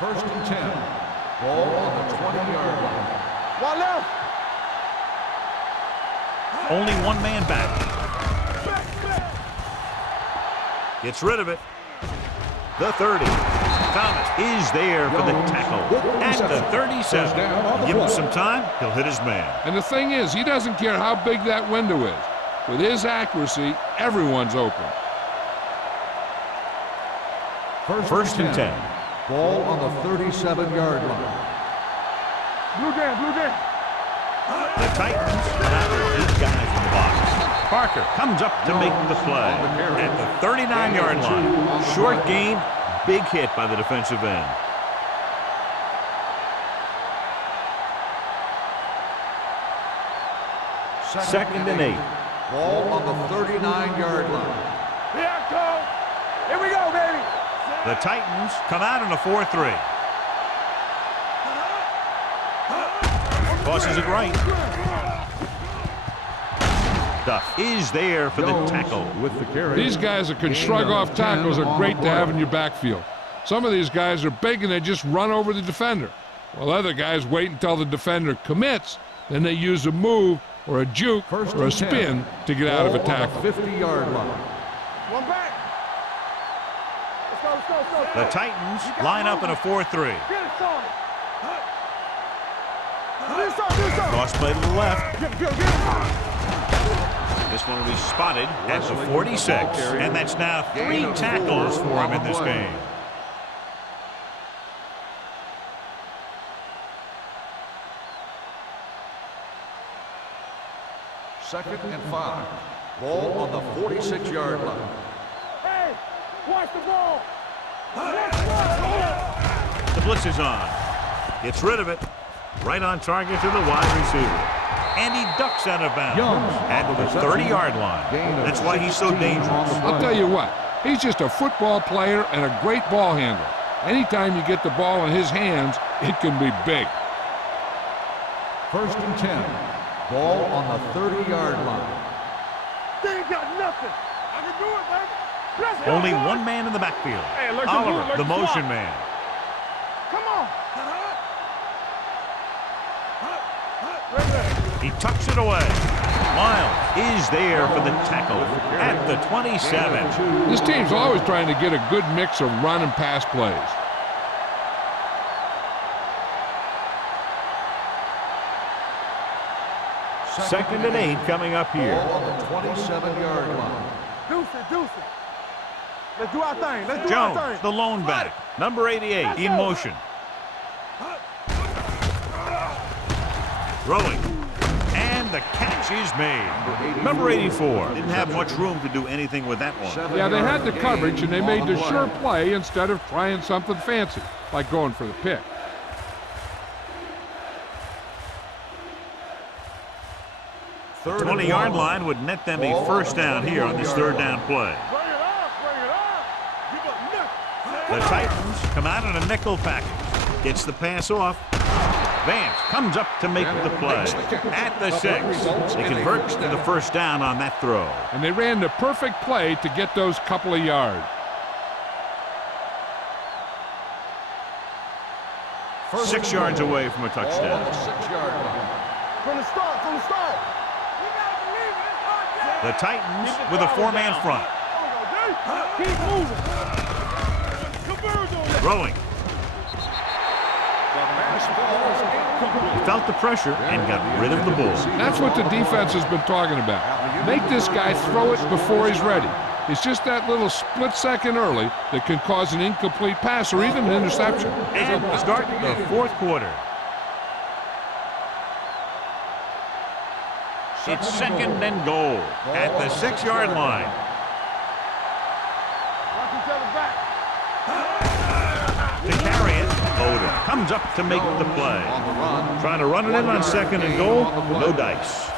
First and 10. Ball on the 20-yard line. One left. Only one man back. Gets rid of it. The 30. Thomas is there for the tackle at the 37. Give him some time, he'll hit his man. And the thing is, he doesn't care how big that window is. With his accuracy, everyone's open. First and 10. Ball on the 37-yard line. Blue game, blue game. The Titans come out with 8 guys in the box. Parker comes up to make the play at the 39-yard line. Short gain, big hit by the defensive end. Second and 8. Ball on the 39-yard line. Here I come. Here we go, baby. The Titans come out in a 4-3. Tosses it right. Duff is there for the tackle. With the carry. These guys that can shrug off tackles are great to have in your backfield. Some of these guys are big and they just run over the defender, while other guys wait until the defender commits, then they use a move or a juke or a spin to get out of a tackle. 50-yard line. One back. Let's go. The Titans line up in a 4-3. Get it started. Do something. Cross play to the left. Get it. This one will be spotted at the 46, and that's now 3 tackles for him in this game. Second and 5. Ball on the 46-yard line. Hey, watch the ball. The blitz is on. Gets rid of it. Right on target to the wide receiver. And he ducks out of bounds at the 30-yard line. That's why he's so dangerous. I'll tell you what, he's just a football player and a great ball handler. Anytime you get the ball in his hands, it can be big. First and 10. Ball on the 30-yard line. They ain't got nothing. I can do it, baby. Let's go, Only boy. one man in the backfield. Hey, look, Oliver, look, the look, motion swap. man. Come on. He tucks it away. Miles is there for the tackle at the 27. This team's always trying to get a good mix of run and pass plays. Second and 8 coming up here. Ball on the 27-yard line. Deuce it. Let's do our thing. Let's do Jones, our thing. the lone back, number 88, in motion. Throwing. And the catch is made. Number 84 didn't have much room to do anything with that one. Yeah, they had the coverage and they made the sure play instead of trying something fancy, like going for the pick. The 20-yard line would net them a first down here on this third down play. Bring it up. Give up nothing. The Titans come out in a nickel package. Gets the pass off. Vance comes up to make the play at the 6. They convert to the first down on that throw. And they ran the perfect play to get those couple of yards. 6 yards away from a touchdown. 6-yard line. From the start. The Titans with a 4-man front. Keep moving. Converge on that. Throwing. He felt the pressure and got rid of the ball. That's what the defense has been talking about. Make this guy throw it before he's ready. It's just that little split second early that can cause an incomplete pass or even an interception. And start the fourth quarter. It's second and goal at the 6-yard line. Watch each other back. To carry it, Odom comes up to make the play. On the run. Trying to run it in on second and goal, no dice.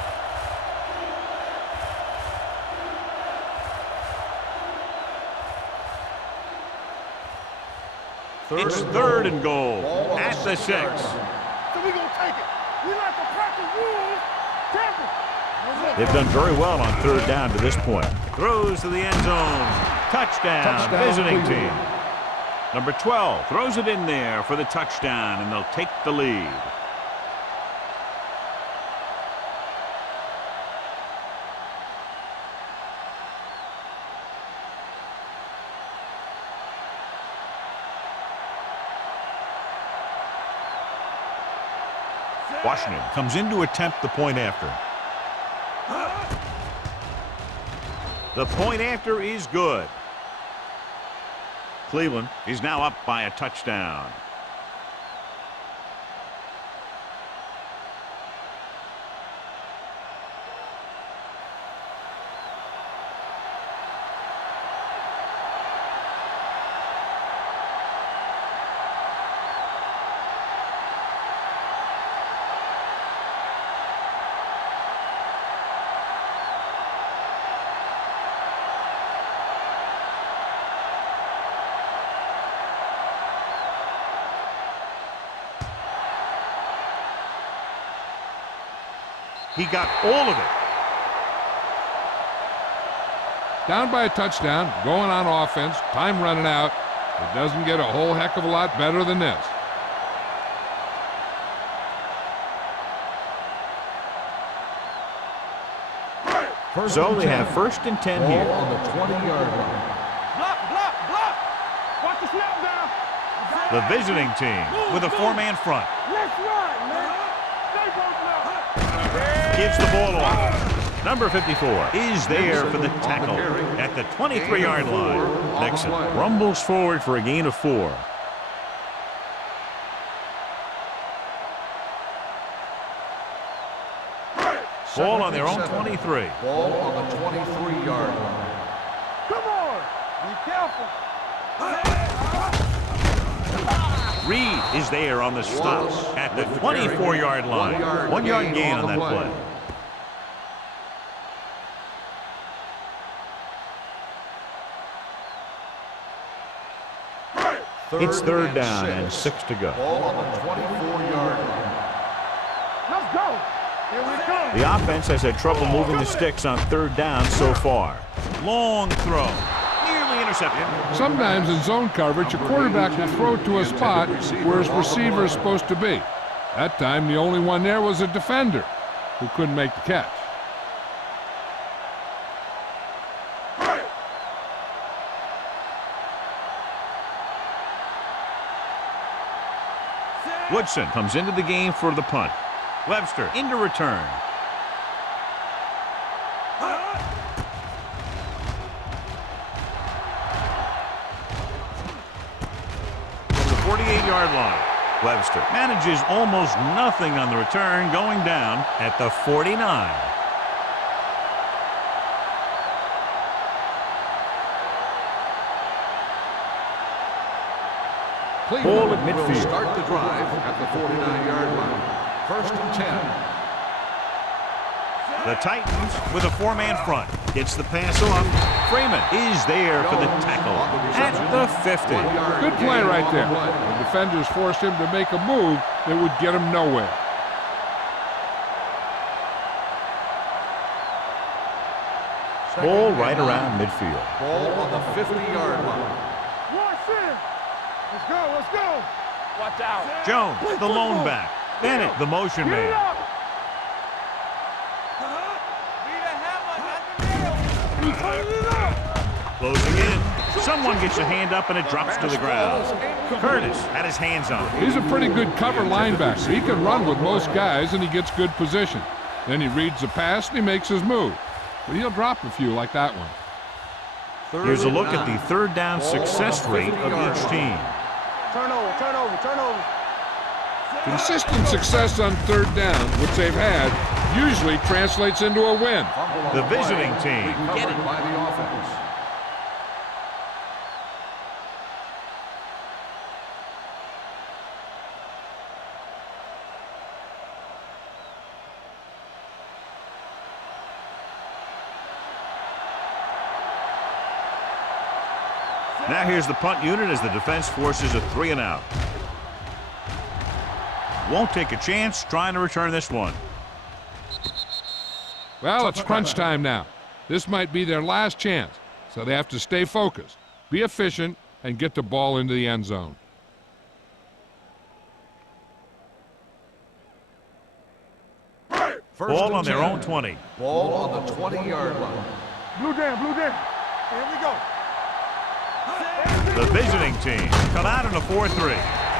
It's third and goal at the 6. So we gonna take it. We like to practice rules. Temple. They've done very well on third down to this point. Throws to the end zone. Touchdown, visiting team. Number 12 throws it in there for the touchdown, and they'll take the lead. Washington comes in to attempt the point after. The point after is good. Cleveland is now up by a touchdown. He got all of it. Down by a touchdown, going on offense, time running out. It doesn't get a whole heck of a lot better than this. So they have 1st and 10 here. On the 20-yard line. Block, block, block. Watch the snap down. The visiting team with a 4-man front. Let's run, man. Stay both Gives the ball off. Number 54 is there for the tackle at the 23-yard line. Nixon rumbles forward for a gain of 4. Ball on their own 23. Ball on the 23-yard line. Come on. Be careful. Reed is there on the stop at the 24-yard line. 1-yard gain on that play. It's 3rd down and 6 to go. Ball on the 24-yard line. Let's go. Here we come. The offense has had trouble moving the sticks on 3rd down so far. Long throw. Nearly intercepted. Sometimes in zone coverage, a quarterback will throw to a spot where his receiver is supposed to be. That time, the only one there was a defender who couldn't make the catch. Woodson comes into the game for the punt. Webster into return. From the 48-yard line, Webster manages almost nothing on the return, going down at the 49. Ball at midfield. Will start the drive at the 49-yard line. 1st and 10. The Titans with a 4-man front. Gets the pass off. Freeman is there for the tackle at the 50. Good play right there. The defenders forced him to make a move that would get him nowhere. Ball right around midfield. Ball on the 50-yard line. Watch in. Let's go, let's go. Watch out. Jones, the lone back. Bennett, the motion Get it man. up. Closing in. Someone gets a hand up and it drops to the ground. Curtis had his hands on it. He's a pretty good cover linebacker. He can run with most guys, and he gets good position. Then he reads the pass, and he makes his move. But he'll drop a few like that one. Here's a look at the 3rd down success rate of each team. Turnover, turnover, turnover. Consistent success on 3rd down, which they've had, usually translates into a win. The visiting team get it. By the offense. Now here's the punt unit as the defense forces a 3-and-out. Won't take a chance trying to return this one. Well, it's crunch time now. This might be their last chance, so they have to stay focused, be efficient, and get the ball into the end zone. Ball on their own 20. Ball on the 20-yard line. Blue down, blue down. Here we go. The visiting team come out in a 4-3.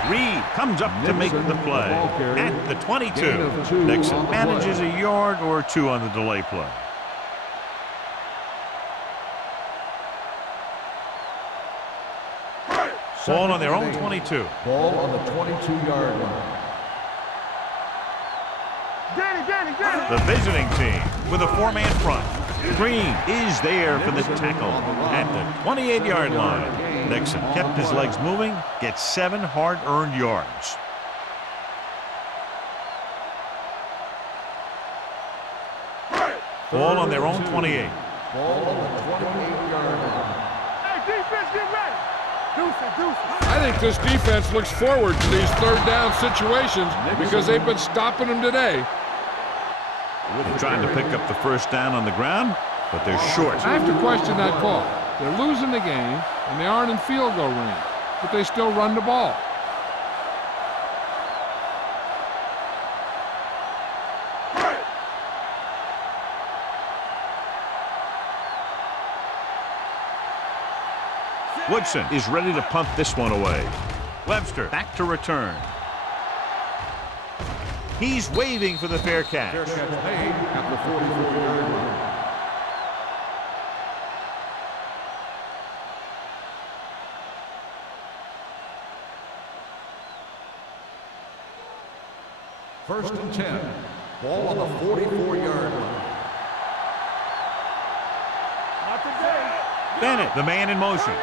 Reed comes up to make the play at the 22. Nixon manages a yard or 2 on the delay play. Ball on their own 22. Ball on the 22-yard line. Danny, Danny, Danny. The visiting team with a 4-man front. Green is there for the tackle at the 28-yard line. Nixon kept his legs moving, gets 7 hard-earned yards. Ball on their own 28. Ball on the 28-yard line. Hey, defense, get ready. Deuce it, deuce it. I think this defense looks forward to these 3rd down situations because they've been stopping them today. They're trying to pick up the first down on the ground, but they're short. I have to question that call. They're losing the game, and they aren't in field goal range, but they still run the ball. Woodson is ready to punt this one away. Webster back to return. He's waving for the fair catch. Fair catch made at the 44-yard line. First and 10. Ball on the 44-yard line. Not today. Bennett, the man in motion.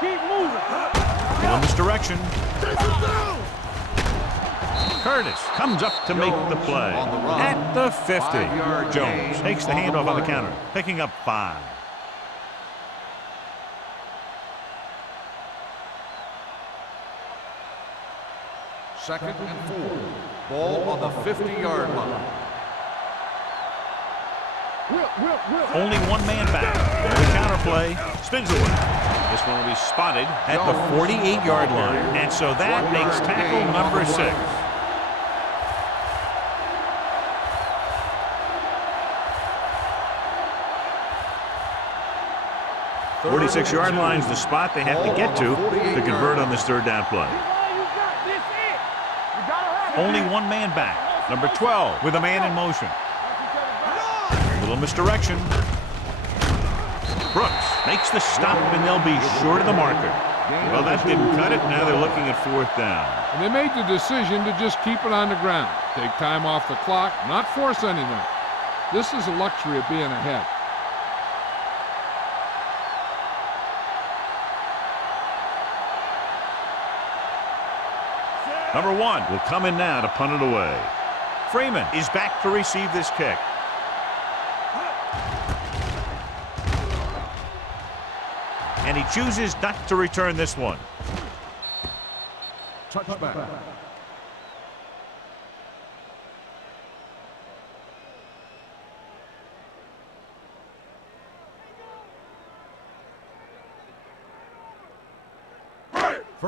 Keep moving. Little misdirection. Curtis comes up to make the play. At the 50. 5-yard Jones gain takes the on the handoff on the play. counter, picking up 5. Second and 4. Ball on the 50-yard line. Only one man back. The counter play spins away. This one will be spotted at the 48-yard line. And so that makes tackle number 6. 46-yard line's the spot they have to get to convert on this third down play. Only one man back. Number 12 with a man in motion. Little misdirection. Brooks makes the stop, and they'll be short of the marker. Well, that didn't cut it. Now they're looking at 4th down. And they made the decision to just keep it on the ground. Take time off the clock, not force anything. This is a luxury of being ahead. Number 1 will come in now to punt it away. Freeman is back to receive this kick. And he chooses not to return this one. Touchback.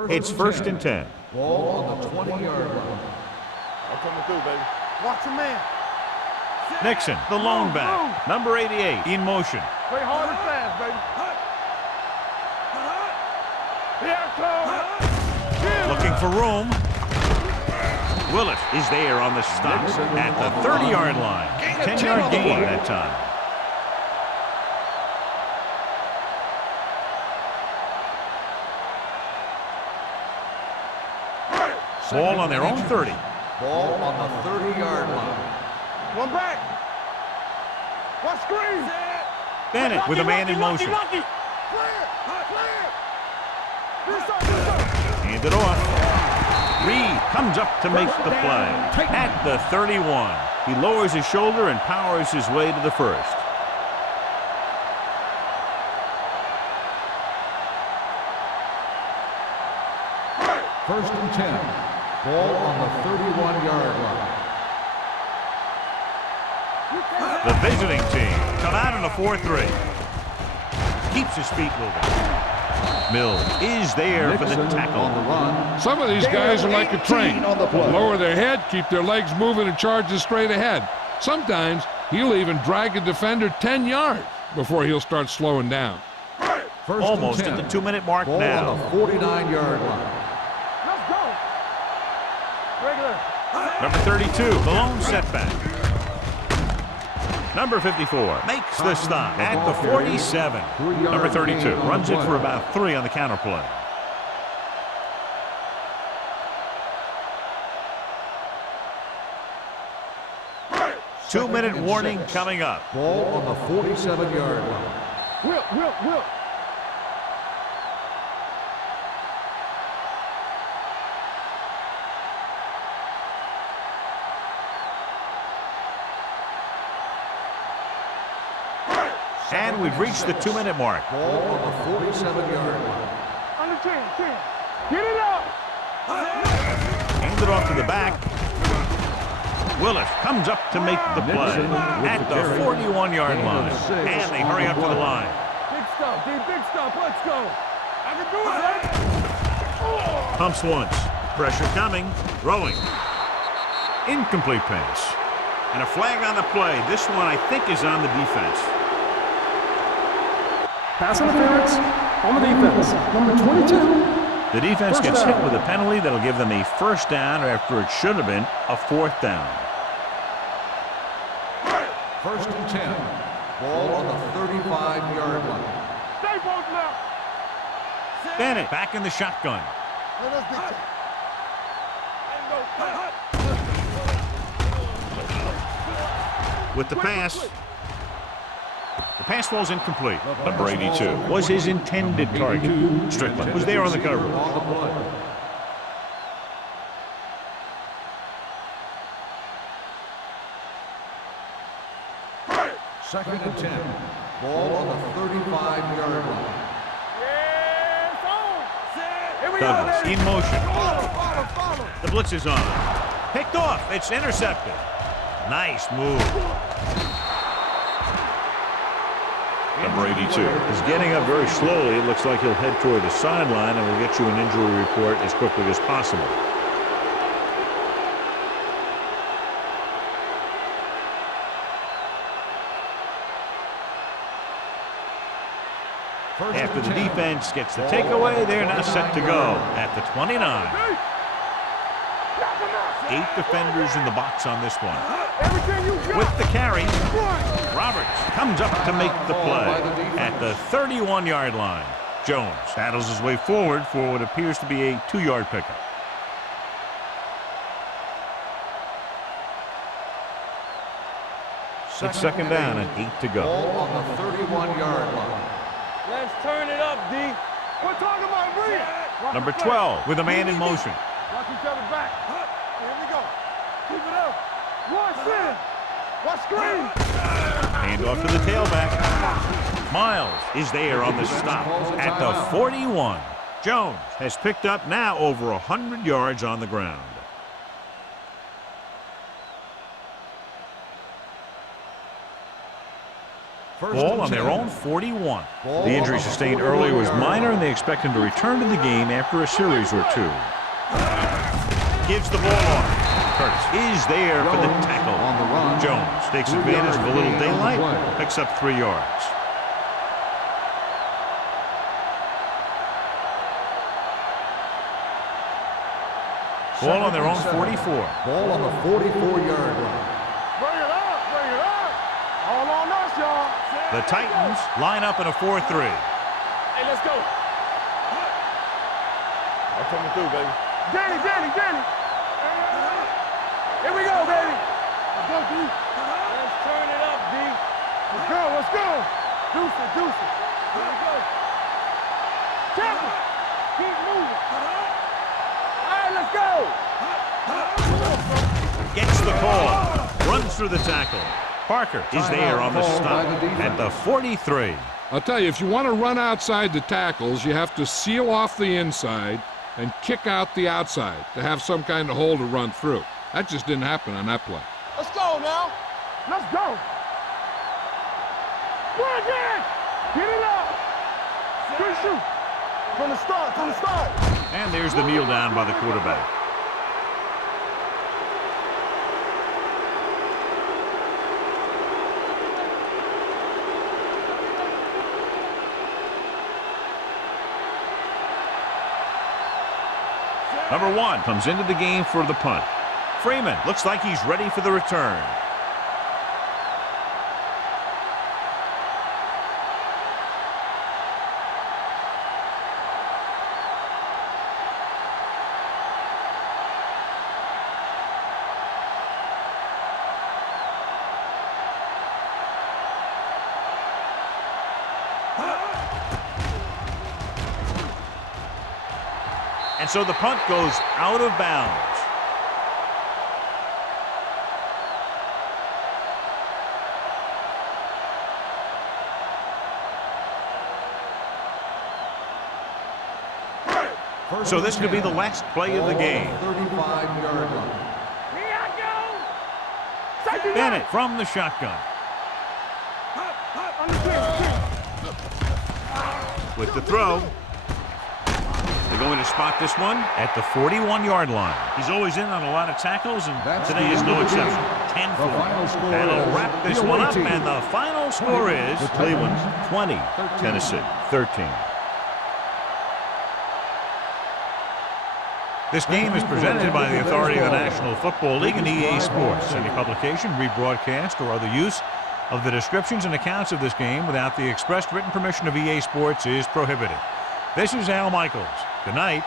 It's first and 10. Ball on the 20-yard line. I'm coming through, baby. Watch your man. Nixon, the lone back. Number 88 in motion. Play hard and fast, baby. Here it comes. Looking for room. Willett is there on the stop at the 30-yard line. 10-yard gain that time. Ball on their own 30. Ball on the 30-yard line. One back. One screen. Bennett with a man in motion. Clear. Hand it off. Reed comes up to make the play at the 31. He lowers his shoulder and powers his way to the first. First and 10. Ball on the 31-yard line. The visiting team come out in a 4-3. Keeps his feet moving. Mills is there for the tackle. On the run. Some of these guys are like a train. Lower their head, keep their legs moving, and charge straight ahead. Sometimes he'll even drag a defender 10 yards before he'll start slowing down. First Almost and 10. at the 2-minute mark Ball now. on the 49-yard line. Let's go. Regular. Number 32, the lone setback. Number 54 makes the stop at the 47. Number 32 runs it for about 3 on the counter play. Two-minute warning coming up. Ball on the 47-yard line. Whip. And we've reached the 2-minute mark. Ball on the 47-yard line. Under 10. Get it up. Hand it off to the back. Willis comes up to make the play at the 41-yard line. And they hurry up to the line. Big stop, D. Big stop. Let's go. I can do it. Pumps once. Pressure coming. Throwing. Incomplete pass. And a flag on the play. This one, I think, is on the defense. Pass interference on the defense. Number 22. The defense gets hit with a penalty that'll give them a first down after it should have been a fourth down. First and 10. Ball on the 35-yard line. Stay both now. Bennett back in the shotgun. With the pass. The pass falls incomplete. Number 82 was his intended target. Strickland was there on the coverage. Second and 10. Ball on the 35-yard line. Here we Douglas go, in motion. Follow. The blitz is on. Picked off. It's intercepted. Nice move. Number 82 is getting up very slowly. It looks like he'll head toward the sideline, and we'll get you an injury report as quickly as possible. After the defense gets the takeaway, they're now set to go at the 29. 8 defenders in the box on this one. With the carry, Roberts comes up to make the play at the 31-yard line. Jones battles his way forward for what appears to be a 2-yard pickup. It's second down and 8 to go. Ball on the 31-yard line. Let's turn it up, D. We're talking about Bria. Number 12 with a man in motion. Watch each other back. Here we go. Keep it up. Watch in. Watch screen. Hand off to the tailback. Miles is there on the stop at the 41. Jones has picked up now over 100 yards on the ground. Ball on their own 41. The injury sustained earlier was minor, and they expect him to return to the game after a series or two. Gives the ball off. Curtis is there for the tackle. Jones takes advantage of a little daylight, picks up 3 yards. Ball on their own 44. Ball on the 44-yard line. Bring it up. Bring it up. All on us, y'all. The Titans line up in a 4-3. Hey, let's go. I'm coming through, baby. Danny. Here we go, baby. Let's go, D. Let's turn it up, D. Let's go. Deuce it. Here we go. Temple. Keep moving. All right, let's go. Gets the call. Runs through the tackle. Parker is there on the stop at the 43. I'll tell you, if you want to run outside the tackles, you have to seal off the inside and kick out the outside to have some kind of hole to run through. That just didn't happen on that play. Let's go now. Let's go. Bring it. Get it up. Good shoot. From the start. And there's the kneel down by the quarterback. Number 1 comes into the game for the punt. Freeman looks like he's ready for the return. And so the punt goes out of bounds. So this could be the last play of the game. 35-yard line. Here I go. Bennett from the shotgun. With the throw. They're going to spot this one at the 41-yard line. He's always in on a lot of tackles, and today is no exception. 10-4. That'll wrap this one up, and the final score is Cleveland 20, Tennessee 13. This game is presented by the authority of the National Football League and EA Sports. Any publication, rebroadcast, or other use of the descriptions and accounts of this game without the expressed written permission of EA Sports is prohibited. This is Al Michaels. Good night.